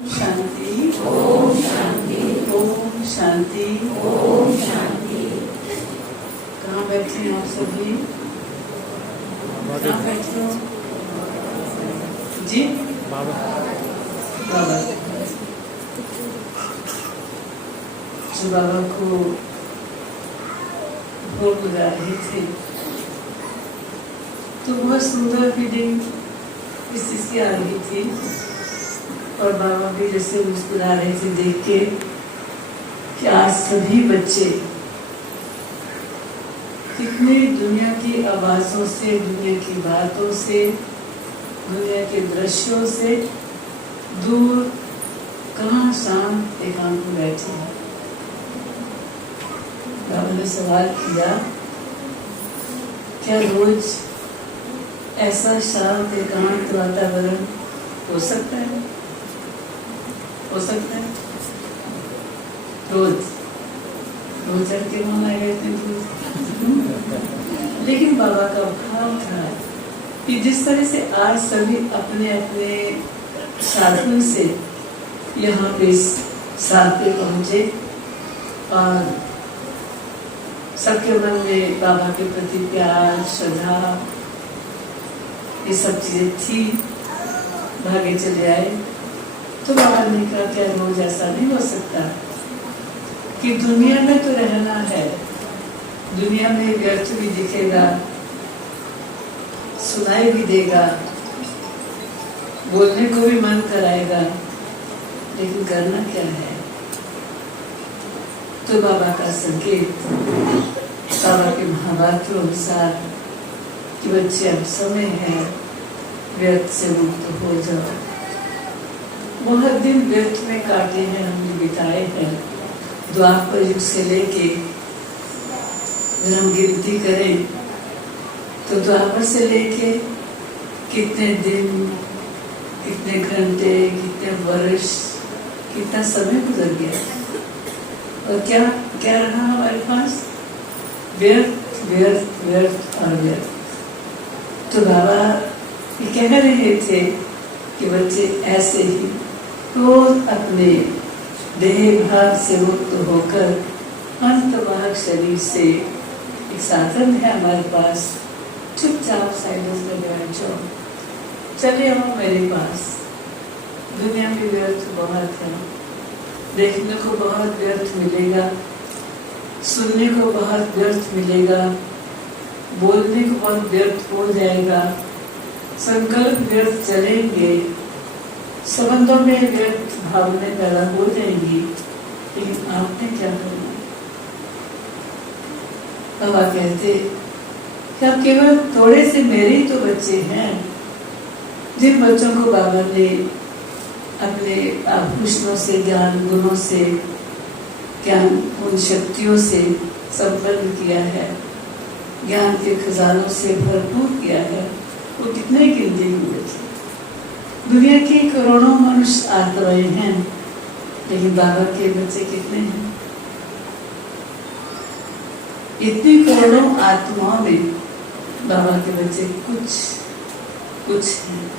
शांति ओम शांति ओम शांति ओम शांति। कहाँ बैठे हैं आप सभी? कहाँ बैठे हो जी? बाबा जो बाबा को भोग लगा रहे थे तो बहुत सुंदर फीलिंग इस चीज की आ रही थी और बाबा भी जैसे मुस्कुरा रहे थे देख के कि आज सभी बच्चे कितने दुनिया की आवाजों से, दुनिया की बातों से, दुनिया के दृश्यों से दूर कहाँ शांत एकांत में बैठे हैं। बाबा ने सवाल किया, क्या रोज ऐसा शांत एकांत वातावरण हो सकता है? हो सकता है रोज रोज चढ़ के वहां आए गए थे। लेकिन बाबा का भाव था कि जिस तरह से आज सभी अपने अपने साधन से यहाँ पे साथ पे पहुंचे और सबके मन में बाबा के प्रति प्यार, श्रद्धा, ये सब चीजें थी, भागे चले आए। तो बाबा ने कहा क्या रोज ऐसा नहीं हो सकता कि दुनिया में तो रहना है, दुनिया में व्यर्थ भी दिखेगा, सुनाई भी देगा, बोलने को भी मन कराएगा, लेकिन करना क्या है? तो बाबा का संकेत बाबा के महावाक्य अनुसार कि बच्चे अब समय है, व्यर्थ से मुक्त हो जाओ। बहुत दिन व्यर्थ में काटे हैं, हमने बिताए हैं। द्वापर युग से लेके अगर हम गिनती करें तो द्वापर से लेके कितने दिन, कितने घंटे, कितने वर्ष, कितना समय गुजर गया और क्या क्या रहा हमारे पास? व्यर्थ व्यर्थ व्यर्थ और व्यर्थ। तो बाबा ये कह रहे थे कि बच्चे ऐसे ही रोज अपने देह भाग से मुक्त होकर अंतवाहक शरीर से, एक साधन है हमारे पास, चुपचाप साइलेंस में बैठ जाओ, चले आओ मेरे पास। दुनिया में व्यर्थ बहुत है, देखने को बहुत व्यर्थ मिलेगा, सुनने को बहुत व्यर्थ मिलेगा, बोलने को बहुत व्यर्थ हो जाएगा, संकल्प व्यर्थ चलेंगे, संबंधों में व्यर्थ भावनाएं पैदा हो जाएंगी, लेकिन आपने क्या करना? बाबा कहते कि आप केवल थोड़े से मेरे ही तो बच्चे हैं। जिन बच्चों को बाबा ने अपने आभूषणों से, ज्ञान गुणों से, ज्ञान उन शक्तियों से संपन्न किया है, ज्ञान के खजानों से भरपूर किया है, वो कितने गिनती हुए थे। दुनिया की करोड़ों मनुष्य आत्माएं हैं, लेकिन बाबा के बच्चे कितने हैं? इतनी करोड़ों आत्माओं में बाबा के बच्चे कुछ हैं।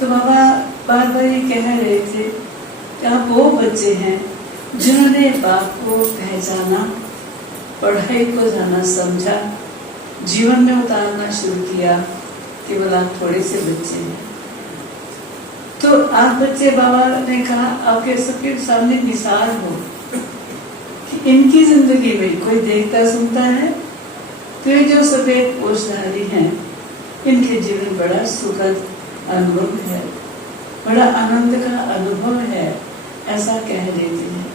तो बाबा बार बार ये कह रहे थे कि आप वो बच्चे हैं जिन्होंने बाप को पहचाना, पढ़ाई को जाना समझा, जीवन में उतारना शुरू किया। केवल आप थोड़े से बच्चे हैं। तो आप बच्चे, बाबा ने कहा, आपके सबके सामने मिसाल हो कि इनकी जिंदगी में कोई देखता सुनता है तो ये जो सफेद पोषधारी हैं, इनके जीवन बड़ा सुखद अनुभव है, बड़ा आनंद का अनुभव है, ऐसा कह देते हैं।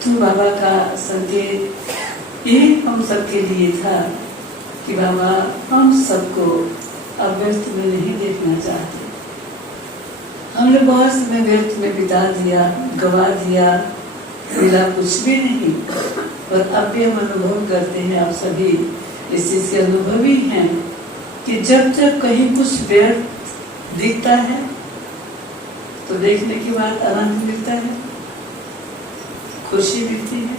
तो बाबा का संकेत यही हम सबके लिए था कि बाबा हम सबको अव्यर्थ में नहीं देखना चाहते। हमने बहुत समय व्यर्थ में बिता दिया, गवा दिया, मिला कुछ भी नहीं। और अब भी हम अनुभव करते हैं, आप सभी इस चीज के अनुभवी हैं कि जब जब कहीं कुछ व्यर्थ दिखता है तो देखने के बाद आनंद मिलता है, खुशी मिलती है।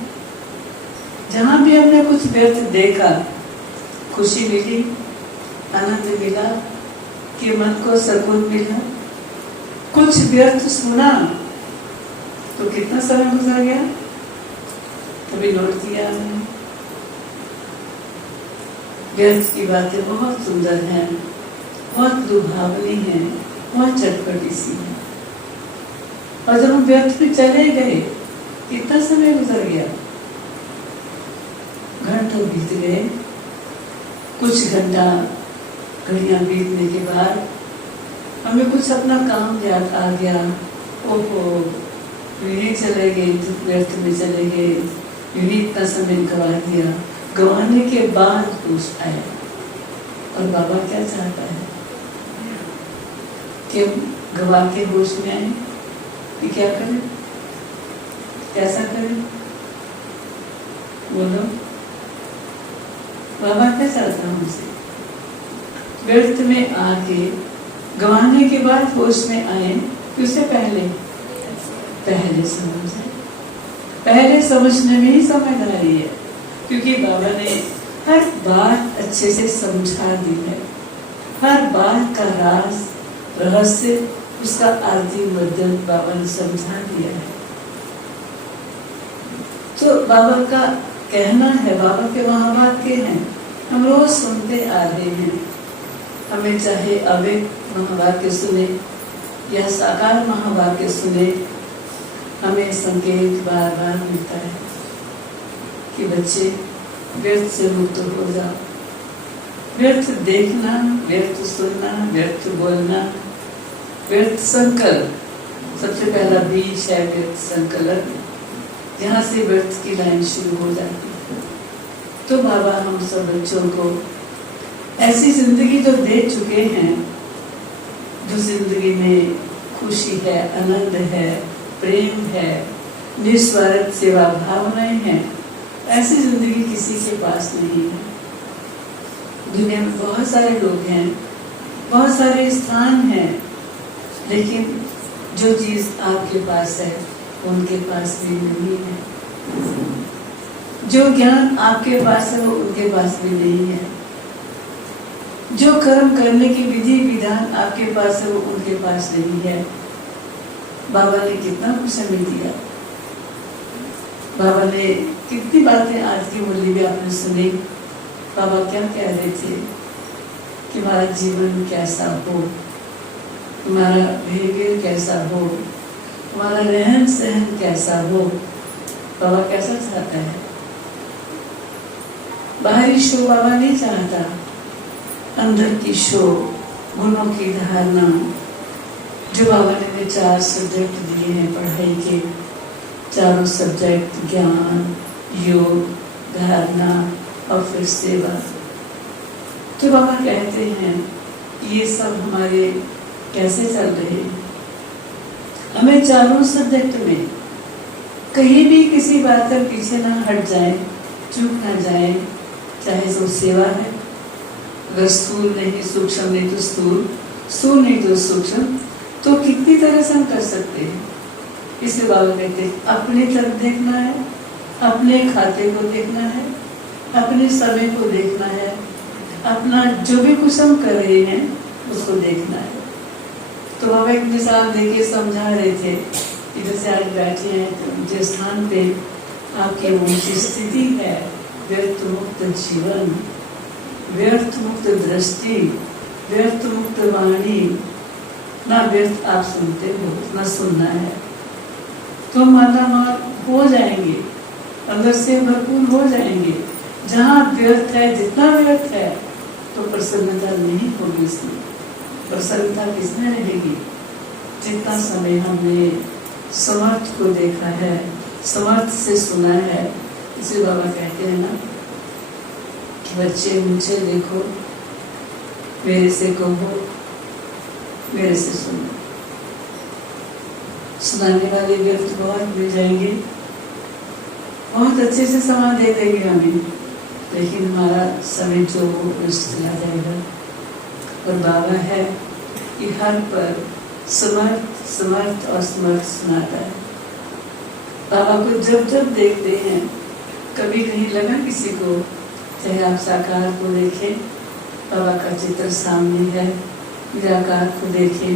जहां भी हमने कुछ व्यर्थ देखा, खुशी मिली, आनंद मिला, कि मन को सुकून मिला, कुछ व्यर्थ सुना तो कितना समय गुजर गया, कभी नोट किया हमने? व्यर्थ की बातें बहुत सुंदर हैं, बहुत लुभावनी हैं, बहुत चटपटी सी है। और जब हम व्यर्थ में चले गए, कितना समय गुजर गया, घंटों बीत गए। कुछ घंटा घड़ियां बीतने के बाद हमें कुछ अपना काम याद आ गया, ओहो यूं चले गए, व्यर्थ में चले गए, यूं इतना समय गवा दिया। गवाने के बाद होश आया। और बाबा क्या चाहता है कि गवा के होश में आए, कि क्या करें, कैसा करें? बोलो, बाबा क्या चाहता है हमसे? व्यर्थ में आके गवाने के बाद होश में आए, उससे पहले समझे। पहले समझने में ही समझदारी है, क्योंकि बाबा ने हर बात अच्छे से समझा दी है। हर बात का राज, रहस्य, उसका आदि मध्यम बाबा ने समझा दिया है। तो बाबा का कहना है, बाबा के महावाक्य हैं, हम रोज सुनते आ रहे हैं। हमें चाहे अव्यक्त महावाक्य सुने या साकार महावाक्य सुने, हमें संकेत बार बार मिलता है कि बच्चे व्यर्थ से मुक्त हो जाओ। व्यर्थ देखना, व्यर्थ सुनना, व्यर्थ बोलना, व्यर्थ संकल्प, सबसे पहला बीज है व्यर्थ संकल्प। यहाँ से व्यर्थ की लाइन शुरू हो जाती है। तो बाबा हम सब बच्चों को ऐसी जिंदगी जो दे चुके हैं, जो जिंदगी में खुशी है, आनंद है, प्रेम है, निस्वार्थ सेवा भावनाएं हैं, ऐसी जिंदगी किसी के पास नहीं है। दुनिया में बहुत सारे लोग हैं, बहुत सारे स्थान हैं, लेकिन जो चीज आपके पास है उनके पास भी नहीं है। जो ज्ञान आपके पास है वो उनके पास भी नहीं है। जो कर्म करने की विधि विधान आपके पास है वो उनके पास नहीं है। बाबा ने कितना कुछ हमें दिया। बाबा ने कितनी बातें आज की मुरली में आपने सुनी। बाबा क्या कह रहे थे कि हमारा जीवन कैसा हो, हमारा बिहेवियर कैसा हो, हमारा रहन सहन कैसा हो। बाबा कैसा चाहता है? बाहरी शो बाबा नहीं चाहता, अंदर की शो, गुणों की धारणा। जो बाबा ने हमें 4 सब्जेक्ट दिए हैं पढ़ाई के, चारों सब्जेक्ट ज्ञान, योग, धारणा और फिर सेवा। तो बाबा कहते हैं ये सब हमारे कैसे चल रहे हैं। हमें चारों सब्जेक्ट में कहीं भी किसी बात पर पीछे ना हट जाए, चूक ना जाए। चाहे वो सेवा है, अगर स्थूल नहीं सूक्ष्म नहीं तो स्थूल नहीं तो सूक्ष्म, तो कितनी तरह से हम कर सकते हैं। इसे बाबा कहते हैं अपनी तरफ देखना है, अपने खाते को देखना है, अपने समय को देखना है, अपना जो भी कुछ हम कर रहे हैं उसको देखना है। तो बाबा एक मिसाल देके समझा रहे थे कि जैसे आज बैठे हैं तो जिस स्थान पे आपकी मन की स्थिति है, व्यर्थ मुक्त जीवन, व्यर्थ मुक्त दृष्टि, व्यर्थ मुक्त वाणी, ना व्यर्थ आप सुनते हो ना सुनना है, तो मालामाल हो जाएंगे, अंदर से भरपूर हो जाएंगे। जहाँ व्यर्थ है, जितना व्यर्थ है, तो प्रसन्नता नहीं होगी। इसमें प्रसन्नता किसमें रहेगी? जितना समय हमने समर्थ को देखा है, समर्थ से सुना है। इसे बाबा कहते हैं ना कि बच्चे मुझे देखो, मेरे से कहो, मेरे से सुनो। सुनाने वाले व्यक्ति बहुत मिल जाएंगे, बहुत अच्छे से समा दे देंगे हमें, लेकिन हमारा समय जो वो चला जाएगा। और बाबा है कि हर पर समर्थ समर्थ और समर्थ सुनाता है। बाबा को जब जब देखते हैं, कभी कहीं लगा किसी को, चाहे आप साकार को देखें, बाबा का चित्र सामने है, निराकार को देखें,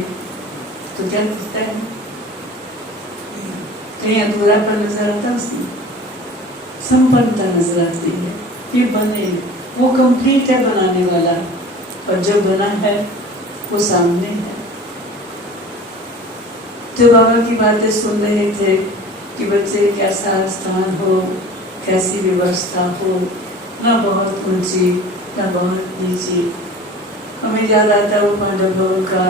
तो क्या दिखता है? कहीं अधूरापन नजर आता है उसमें? संपन्नता नजर आती है। ये बने, वो कंप्लीट है बनाने वाला, और जो बना है वो सामने है। जो बाबा की बातें सुन रहे थे कि बच्चे कैसा स्थान हो, कैसी व्यवस्था हो, ना बहुत ऊंची ना बहुत नीची। हमें याद आता है वो पांडव भवन का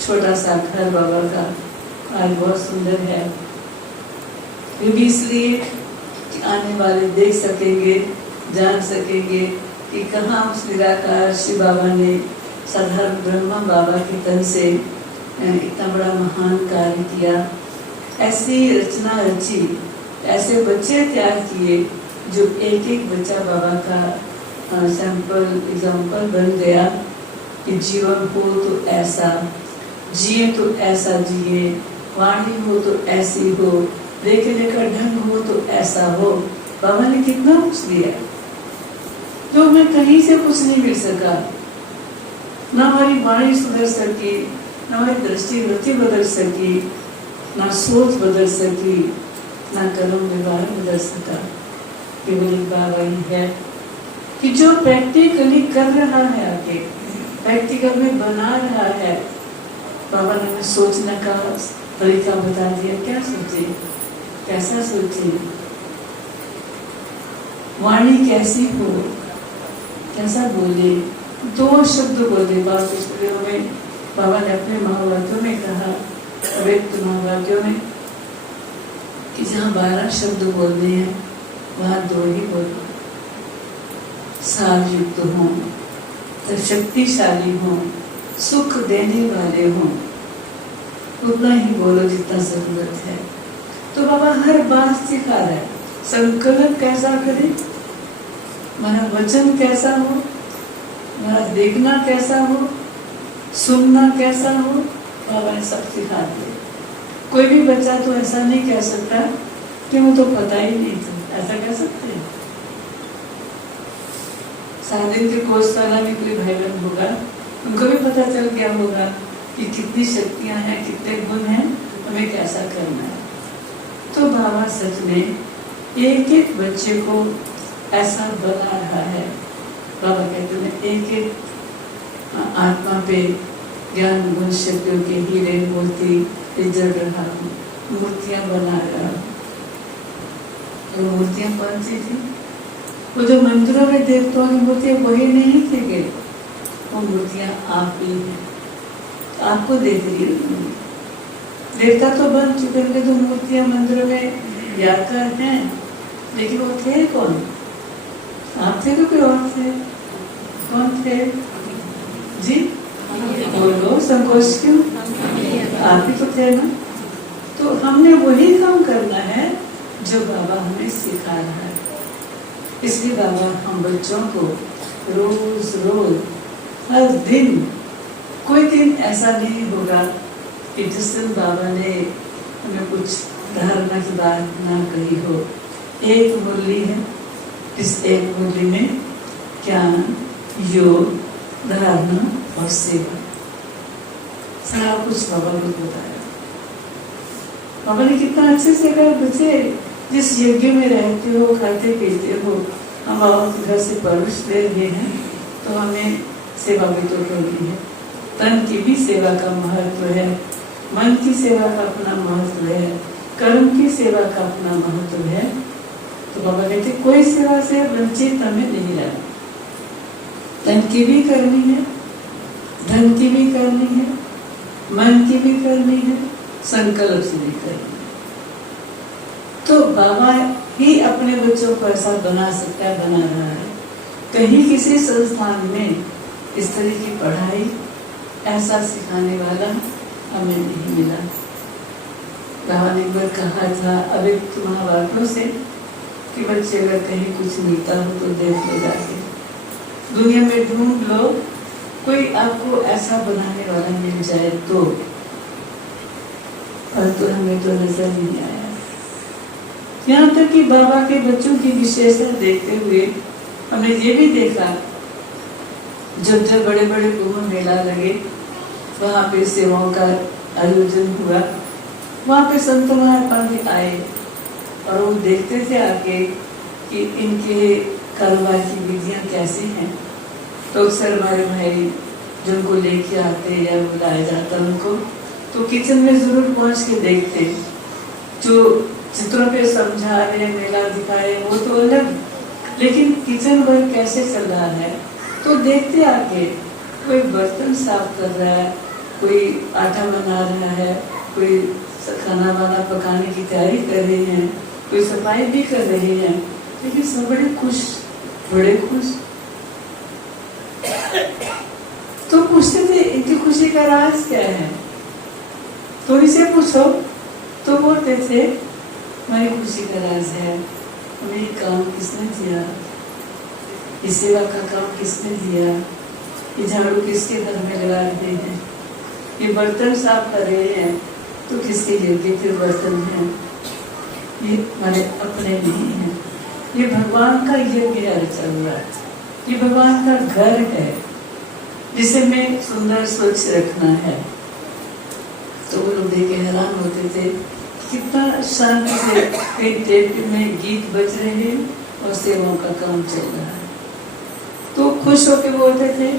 छोटा सा घर बाबा का, आज बहुत सुंदर है। ये भी इसलिए कि आने वाले देख सकेंगे, जान सकेंगे कि कहाँ उस निराकार शिव बाबा ने साधारण ब्रह्मा बाबा के तन से इतना बड़ा महान कार्य किया। ऐसी रचना रची, ऐसे बच्चे तैयार किए जो एक एक बच्चा बाबा का सैंपल एग्जाम्पल बन गया कि जीवन हो तो ऐसा जिए, तो ऐसा जिए, वाणी हो तो ऐसी हो, देखने का ढंग हो तो ऐसा हो। बाबा ने कितना कुछ दिया जो हमें कहीं से कुछ नहीं मिल सका। ना हमारी वाणी सुधर सकी, ना हमारी दृष्टि वृत्ति बदल सकी, ना सोच बदल सकी, ना कर्म व्यवहार बदल सका। केवल बाबा ही है कि जो प्रैक्टिकली कर रहा है, आगे प्रैक्टिकल में बना रहा है। बाबा ने हमें सोचने का तरीका बता दिया, क्या सोचे, कैसा सोचे, वाणी कैसी हो, कैसा बोले। 2 शब्द बोले बाबा में, बाबा ने अपने महावाक्यों में कहा, व्यक्त महावाक्यों में, कि जहाँ 12 शब्द बोलने हैं वहाँ 2 ही बोलो। सार युक्त हो, शक्तिशाली हो, सुख देने वाले हो, उतना ही बोलो जितना जरूरत है। तो बाबा हर बात सिखा रहा है। संकल्प कैसा करे, हमारा वचन कैसा हो, हमारा देखना कैसा हो, सुनना कैसा हो, बाबा ने सब सिखा दिया। कोई भी बच्चा तो ऐसा नहीं कह सकता कि वो तो पता ही नहीं था, ऐसा कह सकते हैं? 7 दिन के कोर्स वाला भी कोई भाई बहन होगा, उनको भी पता चल गया होगा कि कितनी शक्तियां हैं, कितने गुण हैं, हमें कैसा करना है। तो बाबा सच में एक एक बच्चे को ऐसा बना रहा है। बाबा कहते हैं एक एक आत्मा पे ज्ञान गुण शक्तियों के हीरे मोती जड़ रहा हूँ, मूर्तियां बना रहा हूँ। तो मूर्तियां कौन सी थी? वो जो मंदिरों में देवताओं की मूर्तियां वही नहीं थी गए, वो मूर्तियां आप ही हैं। तो आपको देख रही है, देवता तो बन चुके हैं, तो मूर्तियां मंदिरों में यादगार हैं, लेकिन वो थे कौन? आप थे तो कोई और थे? कौन थे जी? बोलो, संकोच क्यों? आप ही तो थे ना। तो हमने वही काम करना है जो बाबा हमें सिखा रहा है। इसलिए बाबा हम बच्चों को रोज रोज हर दिन, कोई दिन ऐसा नहीं होगा कि जिस दिन बाबा ने हमें कुछ धारणा की बात ना कही हो। एक मुरली है, इस एक मुरली में ज्ञान, योग, धारणा और सेवा, सारा कुछ बाबा ने बताया। बाबा ने कितना अच्छे से कहा, बच्चे जिस यज्ञ में रहते हो, खाते पीते हो, हम बाबा के घर से परवरिश ले रहे हैं, तो हमें सेवा भी तो करनी है। तन की भी सेवा का महत्व है, मन की सेवा का अपना महत्व है, कर्म की सेवा का अपना महत्व है। तो बाबा कहते कोई सेवा से वंचित हमें नहीं रहना। तन की भी करनी है, धन की भी करनी है, मन की भी करनी है, संकल्प से भी करनी है। तो बाबा ही अपने बच्चों को ऐसा बना सकता है, बना रहा है। कहीं किसी संस्थान में इस तरह की पढ़ाई, ऐसा सिखाने वाला हमें नहीं मिला। बाबा ने एक बार कहा था अव्यक्त महावाक्यों से कि बच्चे अगर कहीं कुछ मिलता हो तो देख लो जाके, दुनिया में ढूंढ लो, कोई आपको ऐसा बनाने वाला मिल जाए तो। पर तो हमें तो नजर नहीं आया। यहाँ तक कि बाबा के बच्चों की विशेषता देखते हुए हमने ये भी देखा, जब जब बड़े बड़े कुंभ मेला लगे, वहाँ पे सेवाओं का आयोजन हुआ, वहाँ पे संत महात्मा आए और वो देखते थे आके कि इनके कारोबार की विधियाँ कैसे हैं। तो अक्सर हमारे भाई जिनको लेके आते या बुलाया जाता उनको, तो किचन में जरूर पहुंच के देखते। जो चित्रों पे समझा रहे, मेला दिखाए, वो तो अलग, लेकिन किचन वर्क कैसे चल रहा है तो देखते आके। कोई बर्तन साफ कर रहा है, कोई आटा बना रहा है, कोई खाना वाना पकाने की तैयारी कर रहे हैं, कोई सफाई भी कर रहे हैं, लेकिन सब बड़े खुश, बड़े खुश। तो पूछते थे इनकी खुशी का राज क्या है, थोड़ी से पूछो। तो बोलते थे हमारी खुशी का राज है, हमें ये काम किसने दिया, इस सेवा का काम किसने दिया, ये झाड़ू किसके घर में लगा रहे हैं, ये बर्तन साफ कर रहे हैं तो किसके योग्य के बर्तन हैं, ये हमारे अपने नहीं हैं, ये भगवान का यज्ञ चल रहा है, ये भगवान का घर है जिसे में सुंदर स्वच्छ रखना है। तो वो लोग देख के हैरान होते थे, कितना शांति से एक टेप में गीत बज रहे हैं और सेवाओं का काम चल रहा है। तो खुश होकर बोलते थे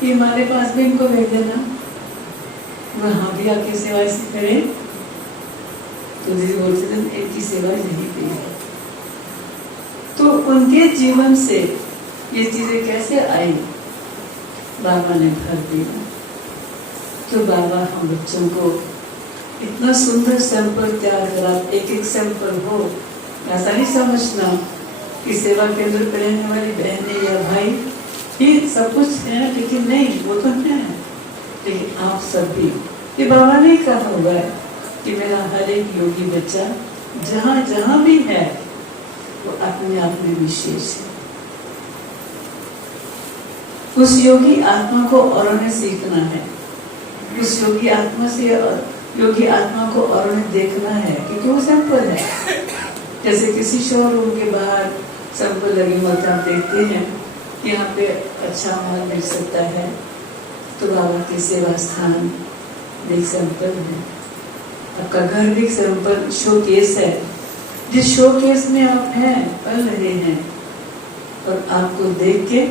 कि हमारे पास भी इनको भेज देना, वहाँ भी आके सेवा ऐसी करें। तो दीदी बोलते थे इनकी सेवा नहीं की है। तो उनके जीवन से ये चीजें कैसे आई, बाबा ने भर दिया। तो बाबा हम बच्चों को इतना सुंदर सैंपल तैयार करा, एक एक सैंपल हो, ऐसा नहीं समझना कि सेवा केंद्र पर रहने वाली बहनें या भाई ही सब कुछ है, लेकिन नहीं, वो तो है, लेकिन आप सब भी। ये बाबा ने कहा हुआ है कि मेरा हर एक योगी बच्चा जहाँ जहाँ भी है वो अपने आप में विशेष है। उस योगी आत्मा को औरों ने सीखना है, उस योगी आत्मा से योगी आत्मा को औरों ने देखना है, क्योंकि वो सैंपल है। जैसे किसी शोरूम के बाहर सैंपल लगे होते आप देखते हैं, यहाँ पे अच्छा माल मिल सकता है, तो बाबा के सेवा स्थान भी सैंपल है, आपका घर भी सैंपल शोकेस है। जिस शोकेस में आप हैं, पल रहे हैं, और आपको देख के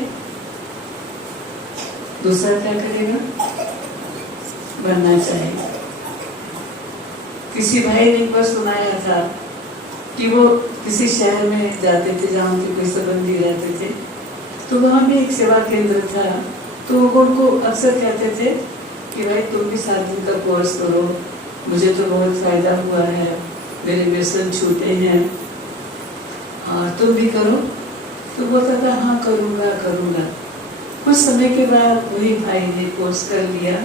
दूसरा क्या करेगा, बनना चाहिए। किसी भाई ने एक बार सुनाया था कि वो किसी शहर में जाते थे जहाँ उनके कोई संबंधी रहते थे, तो वहाँ भी एक सेवा केंद्र था। तो वो उनको अक्सर कहते थे कि भाई तुम भी 7 दिन का कोर्स करो, मुझे तो बहुत फायदा हुआ है, मेरे व्यसन छूटे हैं, हाँ तुम भी करो। तो बोलता था हाँ करूँगा करूँगा। कुछ समय के बाद वही भाई ने कोर्स कर लिया,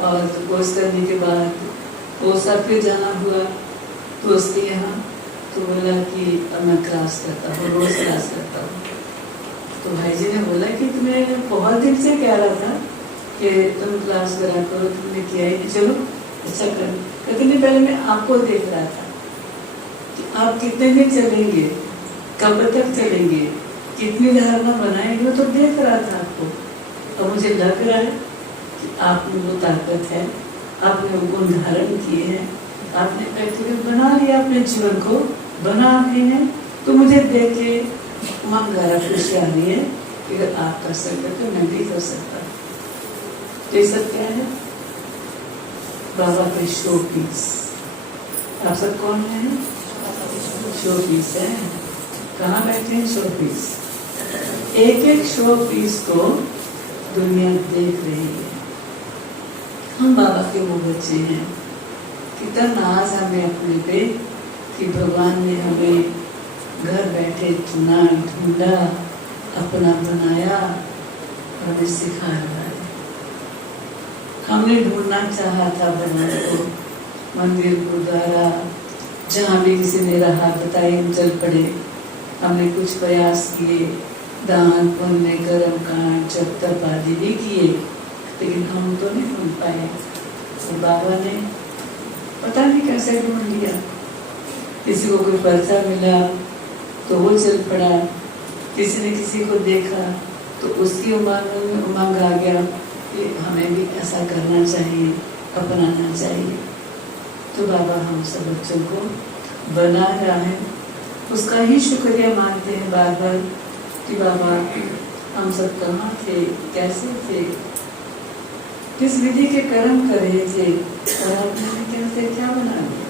और तो कोर्स करने के बाद वो सब फिर जाना हुआ दोस्त के यहाँ, तो बोला कि अब मैं क्लास करता हूँ, रोज क्लास करता हूँ। तो भाई जी ने बोला कि तुम्हें बहुत दिन से कह रहा था कि तुम क्लास करा करो, तुमने किया ही नहीं, चलो अच्छा कर। लेकिन पहले मैं आपको देख रहा था कि आप कितने दिन चलेंगे, कब तक चलेंगे, कितनी धारणा बनाएंगे, तो देख रहा था आपको। तो मुझे लग रहा है कि आप में वो ताकत है, आपने वो गुण धारण किए हैं, आपने व्यक्तिगत बना लिया, अपने जीवन को बना रहे हैं। तो मुझे देख के मन गहरा खुशी आ रही है कि अगर आप कर सकते तो मैं भी कर सकता। तो ये सब क्या है, बाबा के शो पीस। आप सब कौन है, शो पीस है। कहाँ बैठे हैं शो पीस, एक एक शो पीस को दुनिया देख रही है। हम बाबा के वो बच्चे हैं, कितना नाज हमें अपने पे कि भगवान ने हमें घर बैठे चुना, ढूंढा, अपना बनाया, हमें सिखाया है। हमने ढूंढना चाहा था भगवान को, मंदिर गुरुद्वारा जहाँ भी किसी ने राह बताई हम चल पड़े। हमने कुछ प्रयास किए, दान पुण्य कर्म कांड जप तप आदि भी किए, लेकिन हम तो नहीं ढूंढ पाए। तो बाबा ने पता नहीं कैसे ढूंढ लिया। किसी को कोई पर्चा मिला तो वो चल पड़ा, किसी ने किसी को देखा तो उसकी उमंग आ गया कि हमें भी ऐसा करना चाहिए, अपनाना चाहिए। तो बाबा हम सब बच्चों को बना रहा है, उसका ही शुक्रिया मानते हैं बार बार कि बाबा हम सब कहाँ थे, कैसे थे, किस विधि के कर्म कर रहे थे और आपने कैसे क्या बना दिया।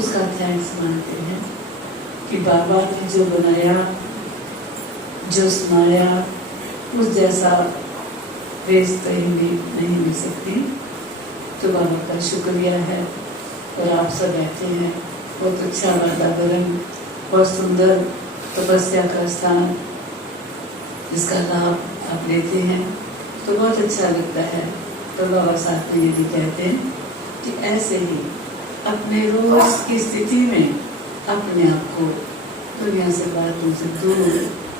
उसका थैंक्स मानते हैं कि बाबा ने जो बनाया, जो सुनाया, उस जैसा रेस कहीं भी नहीं मिल सकती। तो बाबा का शुक्रिया है। और आप सब बैठे हैं, बहुत अच्छा वातावरण, बहुत सुंदर तपस्या का स्थान, जिसका लाभ आप लेते हैं तो बहुत अच्छा लगता है। तो बाबा साथ में ये भी कहते हैं कि ऐसे ही अपने रोज की स्थिति में अपने आप को दुनिया से बातों से दूर,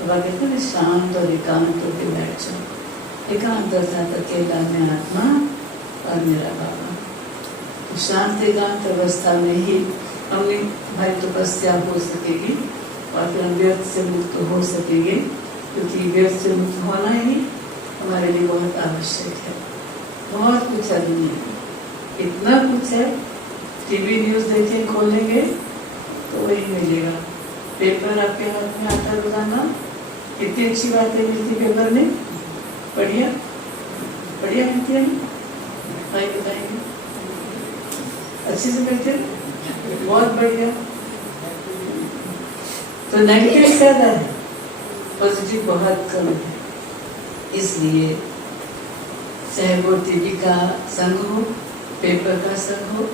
बाबा कहते हैं शांत और एकांत होकर बैठ जाओ। एकांत अर्थात अकेला में आत्मा और मेरा बाबा। तो शांत एकांत अवस्था में ही अपनी भाई तपस्या हो सकेगी और फिर हम व्यर्थ से मुक्त हो सकेंगे, क्योंकि व्यर्थ से मुक्त होना ही हमारे लिए बहुत आवश्यक है। बहुत कुछ है दुनिया में, इतना कुछ है, टीवी न्यूज़ देखें खोलेंगे तो वही मिलेगा। पेपर आपके हाथ में आता रोजाना, कितनी अच्छी बातें मिलती पेपर में, बढ़िया बढ़िया मिलती है। भाई बताएंगे अच्छे से मिलते हैं, बहुत बढ़िया। तो नेगेटिव ज्यादा है, पॉजिटिव बहुत कम है। इसलिए चाहे वो टीवी का संग हो, पेपर का संग हो,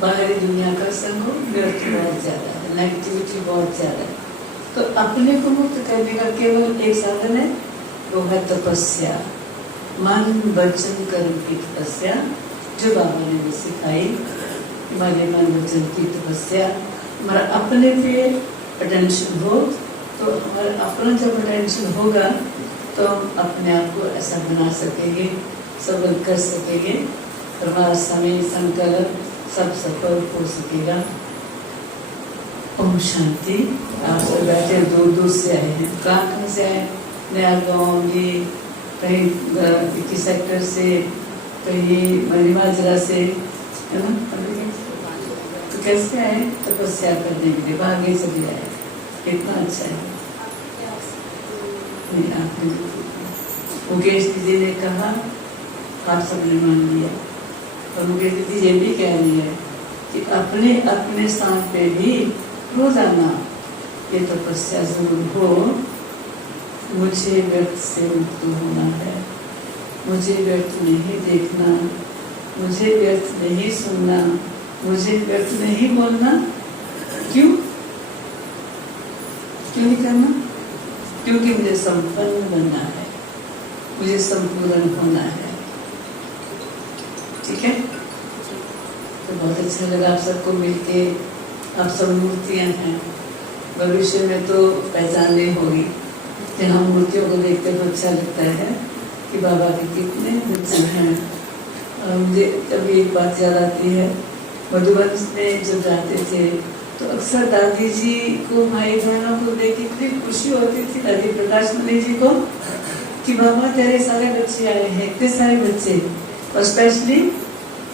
बाहरी दुनिया का संग हो, व्यर्थ बहुत ज्यादा है, नेगेटिविटी बहुत ज्यादा है। तो अपने को मुक्त करने का केवल एक साधन है, वो है तपस्या, मन वचन कर्म की तपस्या, जो बाबा ने भी सिखाई। हमारे मन वचन की तपस्या, हमारा अपने पे अटेंशन हो, तो हमारा अपना जब अटेंशन होगा तो हम अपने आप को ऐसा बना सकेंगे, सबल कर सकेंगे, और हमारा समय संकल्प सब सफल हो सकेगा। ओम शांति। आप सब बैठे दूर दूर से आए हैं, कहाँ से आए? नया गाँव, ये कहीं 21 सेक्टर से, कहीं मणिमाजरा से, है ना? तो कैसे आए? तपस्या करने के लिए भाग्य से भी आए, कितना अच्छा है। मुकेश दीदी ने कहा, आप सबने मान लिया, और मुकेश दीदी ये भी कह रही है कि अपने अपने स्थान पे भी रोजाना ये तपस्या जरूर हो। मुझे व्यर्थ से मुक्त होना है, मुझे व्यर्थ नहीं देखना, मुझे व्यर्थ नहीं सुनना, मुझे व्यर्थ नहीं बोलना। क्यों नहीं करना? क्योंकि मुझे संपन्न बनना है, मुझे संपूर्ण होना है। ठीक है? तो बहुत अच्छा लगा आप सबको मिलके। आप सब मूर्तियां हैं, भविष्य में तो पहचान नहीं होगी कि हम मूर्तियों को देखते तो अच्छा लगता है कि बाबा के कितने बच्चे हैं। मुझे कभी एक बात याद आती है, मधुबन में जब जाते थे तो अक्सर दादी जी को, भाई बहनों को देख के इतनी खुशी होती थी, दादी प्रकाश मणि जी को, कि बाबा तेरे सारे बच्चे आए हैं, इतने सारे बच्चे, और स्पेशली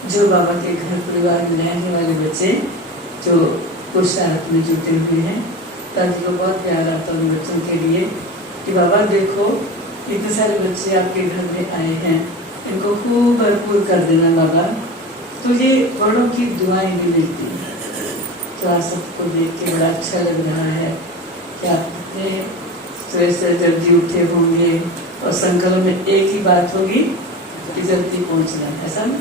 जो बाबा के घर परिवार में रहने वाले बच्चे जो पुरुषार्थ में जुटे हुए हैं। दादी को बहुत प्यार आता उन बच्चों के लिए कि बाबा देखो इतने सारे बच्चे आपके घर में आए हैं, इनको खूब भरपूर कर देना बाबा। तो ये बड़ों की दुआएं भी मिलती हैं। तो आप सबको देख के बड़ा अच्छा लग रहा है कि आप कितने सुबह से जल्दी उठे होंगे, और संकल्प में एक ही बात होगी कि जल्दी पहुंचना है, ऐसा ना?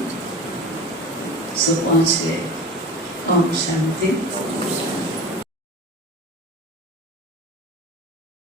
सो पहुंच गए। ओम शांति।